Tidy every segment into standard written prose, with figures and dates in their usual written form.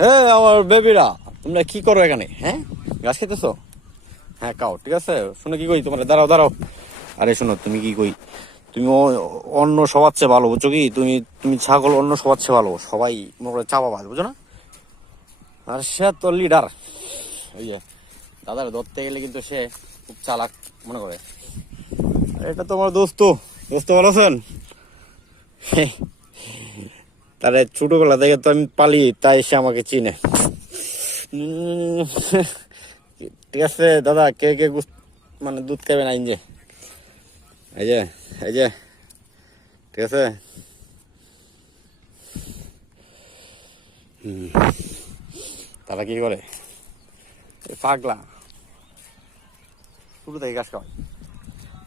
হ্যাঁ আমার বেবিরা, তোমরা কি করো এখানে? হ্যাঁ, গাছ খেতেছো? হ্যাঁ খাও, ঠিক আছে। শোনো কি কই তোমার, দাঁড়াও দাঁড়াও। আরে শোনো, তুমি কি কই, তুমি অন্য সবার চেয়ে ভালো, বুঝছো কি? তুমি তুমি ছাগল অন্য সবার চেয়ে ভালো, সবাই মনে করে চাপাবাজ, বুঝো না? আর সে তো লিডার। ওই যে দাদার ধরতে গেলে কিন্তু সে খুব চালাক মনে করে। আর এটা তোমার দোস্ত। দোস্ত ভালো আছেন? তাহলে ছোটবেলা থেকে তো আমি পালি, তাই সে আমাকে চিনে। উম, ঠিক আছে দাদা, কে কে মানে দুধ খাবে না? যে এই যে এই যে, ঠিক আছে। তারা কি করে? পাগলা শুরু থেকে গাছ খাওয়ায়।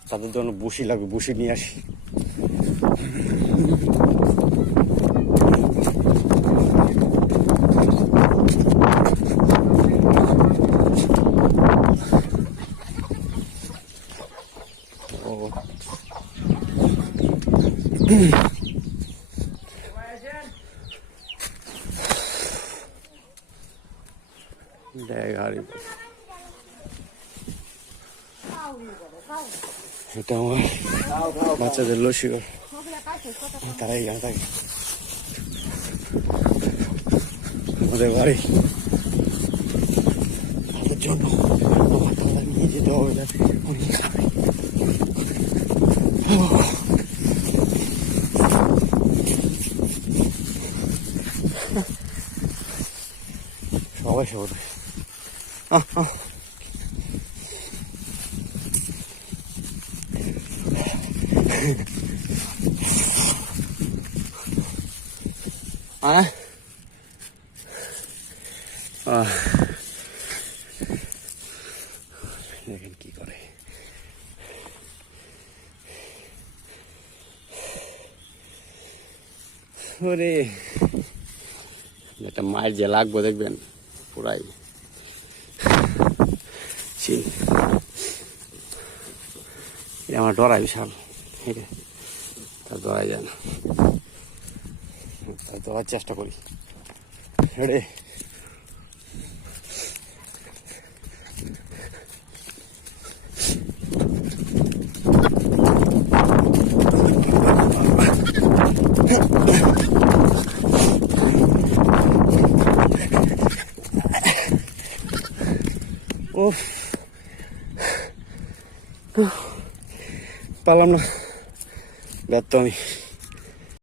তাদের জন্য বসি লাগবে, বসি নিয়ে আসি। এটা আমার বাচ্চাদের লস্যি, তারা এখানে থাকে। আমাদের বাড়ি আমার জন্য নিয়ে যেতে হবে না। সবাই সবাই দেখেন কি করে। ওরে একটা মায়ের যে লাগবো দেখবেন, পুরাই চিন। আমার ডরাই বিশাল, তার ডরাই যায় না, তাই ডরার চেষ্টা করি। রে উফ, পারলাম না, ব্যর্থ আমি।